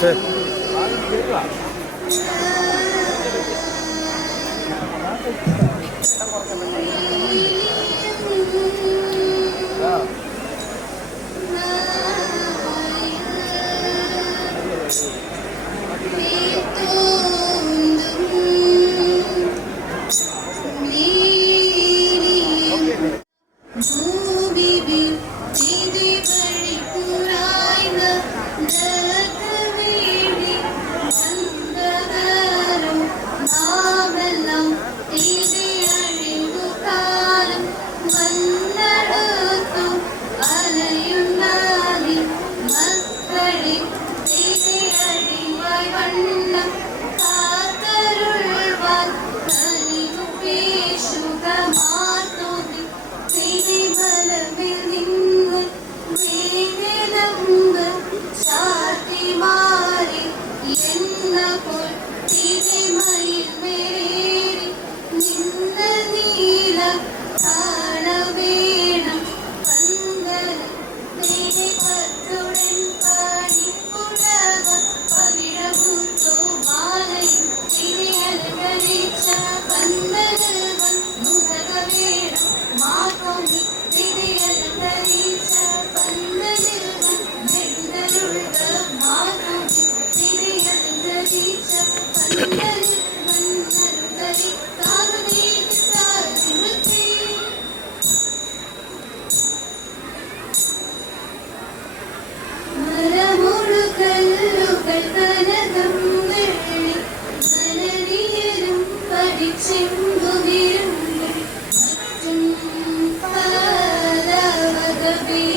പക്ഷേ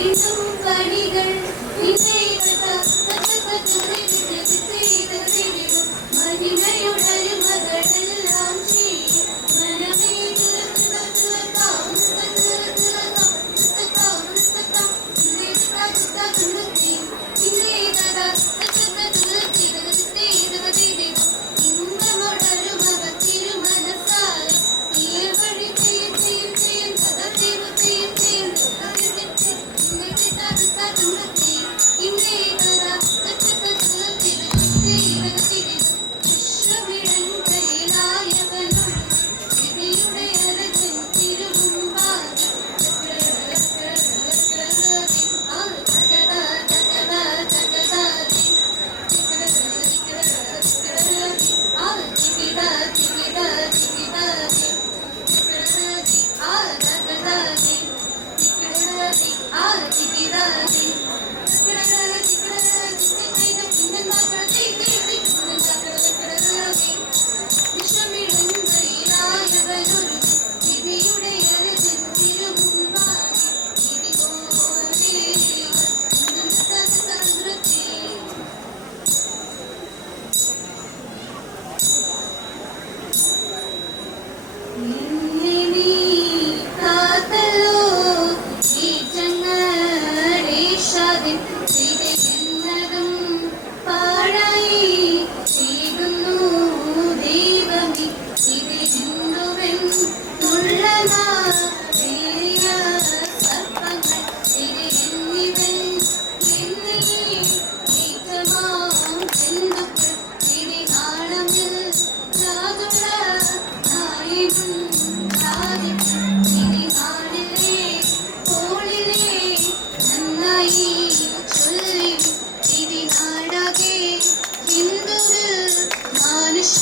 You.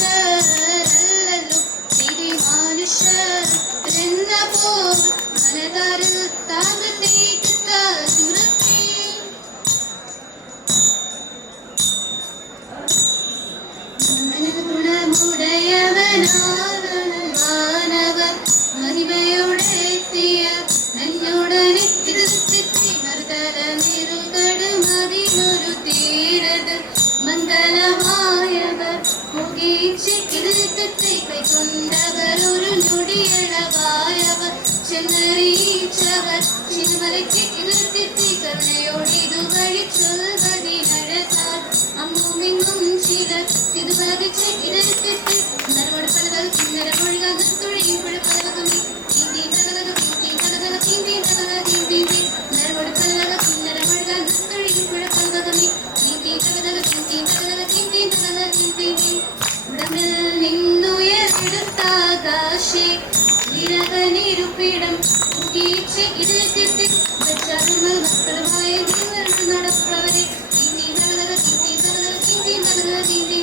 മനുഷ്യരല്ലല്ലോ. തിരി മനുഷ്യരെന്ന പോൽ മനതാരിൽ താഴ്ന്നിട്ട സുഹൃത്തി ഗുണമുടയവനാകണം മാനവ മഹിമയോ മുടിയിളവായവർ ചെന്നറിയിച്ചവർ ചിരുമലയ്ക്ക് ഇരുത്തെത്തി കരുണയോടെ ഇതുവഴി ചൊൽവതിനഴകാർ അമ്മുമിങ്ങും ചിലർ തിരുപതിച്ച് ഇടത്തെത്തി നരമടുപ്പലകൾ കിന്നര മൊഴികൾ നിർത്തുഴയും പഴപ്പലകം ഇന്ത്യൻ തകതകം ഇന്ത്യൻ തകതകം ഇന്ത്യൻ തകതകം ഇന്ത്യൻ ഇരകനിരുപ്പിടം മുഖീച്ച് ഇരകത്തെ ചർമ്മ മക്കളമായ നടപ്പവരെ കിണ്ടി നടക കിണ്ടി നടക കിണ്ടി